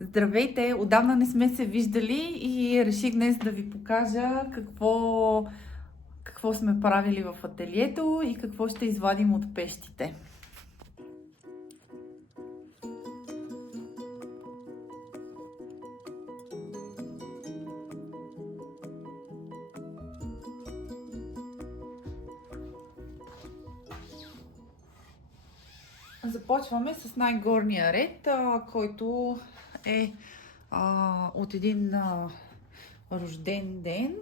Здравейте! Отдавна не сме се виждали и реших днес да ви покажа какво сме правили в ателието и какво ще извадим от пещите. Започваме с най-горния ред, който е от един рожден ден,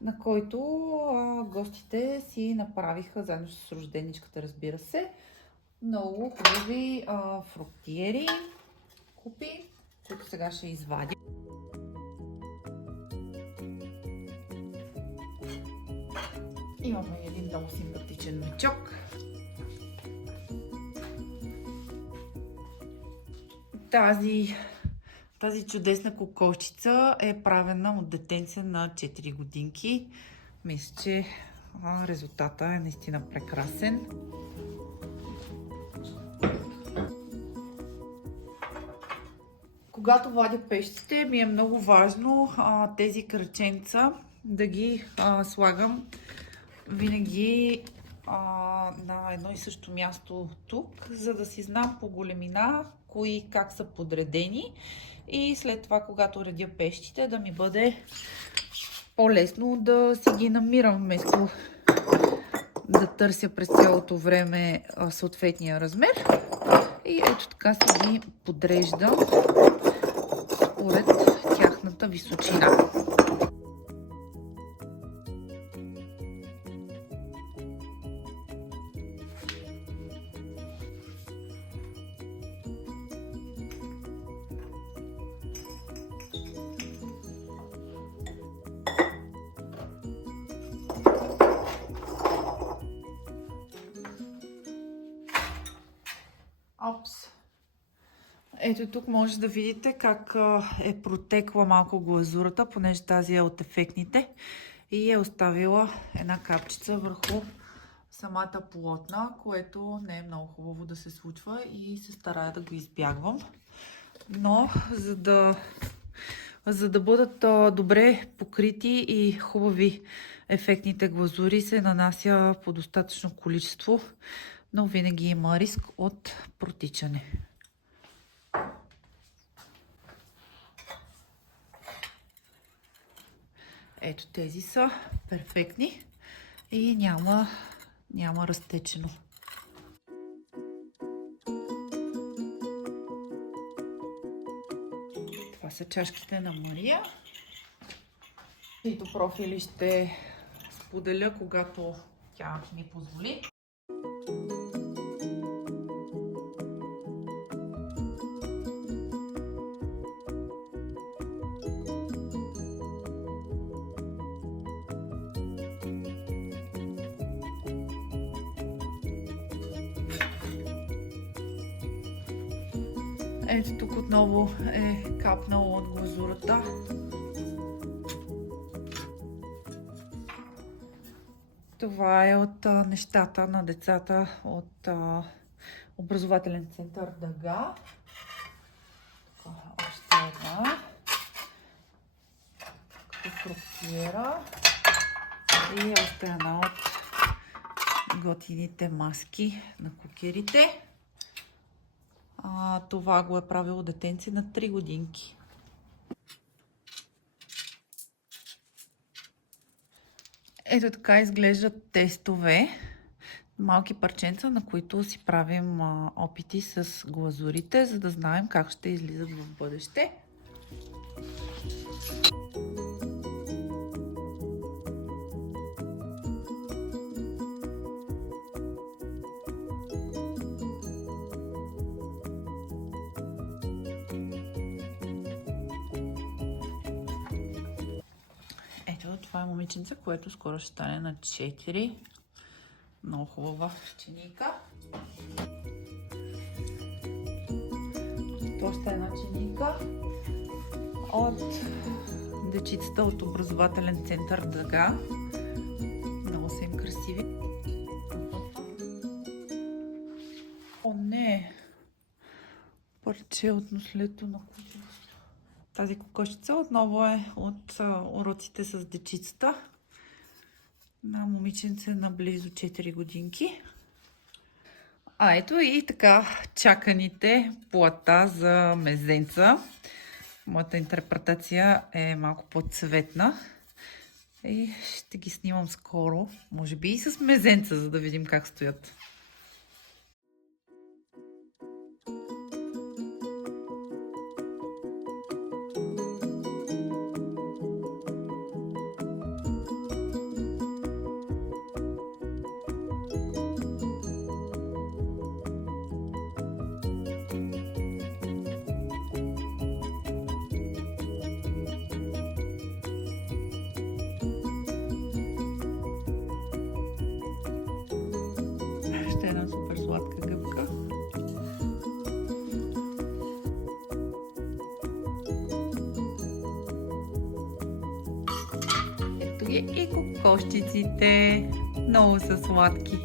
на който гостите си направиха, заедно с рожденичката, разбира се, много хубави фруктиери, купи, които сега ще извадим. Имаме един много симпатичен мечок. Тази чудесна кокошчица е правена от детенце на 4 годинки. Мисля, че резултата е наистина прекрасен. Когато вадя пещите, ми е много важно тези кръченца да ги слагам винаги на едно и също място тук, за да си знам по големина кои как са подредени и след това, когато редя пещите, да ми бъде по-лесно да си ги намирам, вместо да търся през цялото време съответния размер. И ето така си ги подреждам според тяхната височина. Ето тук може да видите как е протекла малко глазурата, понеже тази е от ефектните и е оставила една капчица върху самата полотна, което не е много хубаво да се случва и се старая да го избягвам. Но за да бъдат добре покрити и хубави ефектните глазури, се нанася по достатъчно количество, но винаги има риск от протичане. Ето тези са перфектни и няма разтечено. Това са чашките на Мария, чиито профили ще споделя, когато тя ми позволи. Ето тук отново е капнало от глазурата. Това е от нещата на децата от образователен център Дъга. Още една. Като фруктиера. И още една от готините маски на кукерите. Това го е правило детенце на 3 годинки. Ето така изглеждат тестове. Малки парченца, на които си правим опити с глазурите, за да знаем как ще излизат в бъдеще. Това е момиченце, което скоро ще стане на 4. Много хубава чинийка. Още една чинийка от дечицата от образователен център Дъга. Много са им красиви. О, не! Парче от нослето на кукушка. Тази кокошица отново е от уроците с дечицата на момиченце на близо 4 годинки. А ето и така чаканите плата за мезенца. Моята интерпретация е малко по-цветна. И ще ги снимам скоро. Може би и с мезенца, за да видим как стоят. Ще е една супер сладка гъбка. Ето ги и кокошчиците. Много са сладки.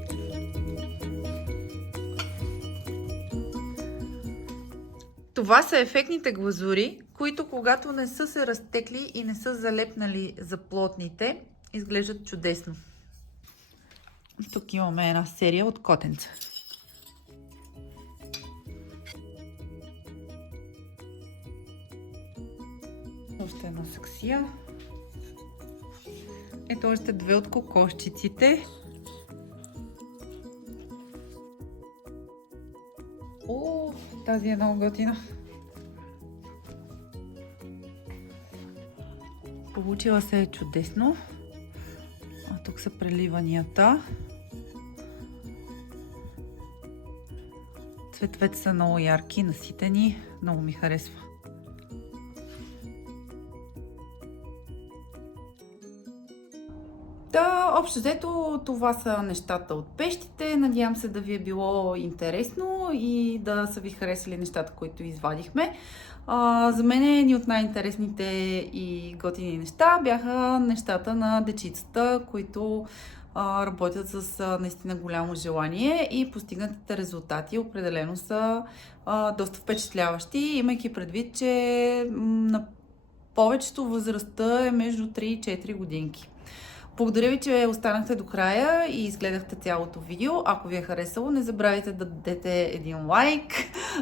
Това са ефектните глазури, които когато не са се разтекли и не са залепнали за плотните, изглеждат чудесно. Тук имаме една серия от котенца. Още една саксия. Ето още две от кокошчиците. О, тази е много готина. Получила се е чудесно. А тук са преливанията. Цветовете са много ярки, наситени. Много ми харесва. Да, общо взето това са нещата от пещите. Надявам се да ви е било интересно и да са ви харесали нещата, които извадихме. За мен едни от най-интересните и готини неща бяха нещата на дечицата, които работят с наистина голямо желание и постигнатите резултати определено са доста впечатляващи, имайки предвид, че на повечето възрастта е между 3 и 4 годинки. Благодаря ви, че останахте до края и изгледахте цялото видео. Ако ви е харесало, не забравяйте да дадете един лайк,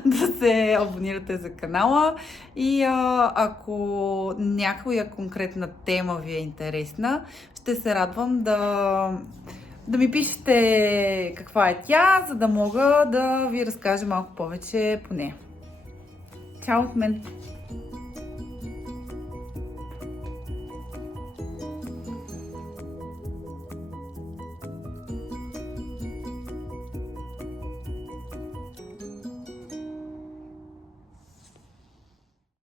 да се абонирате за канала и ако някоя конкретна тема ви е интересна, ще се радвам да ми пишете каква е тя, за да мога да ви разкажа малко повече по нея. Чао от мен!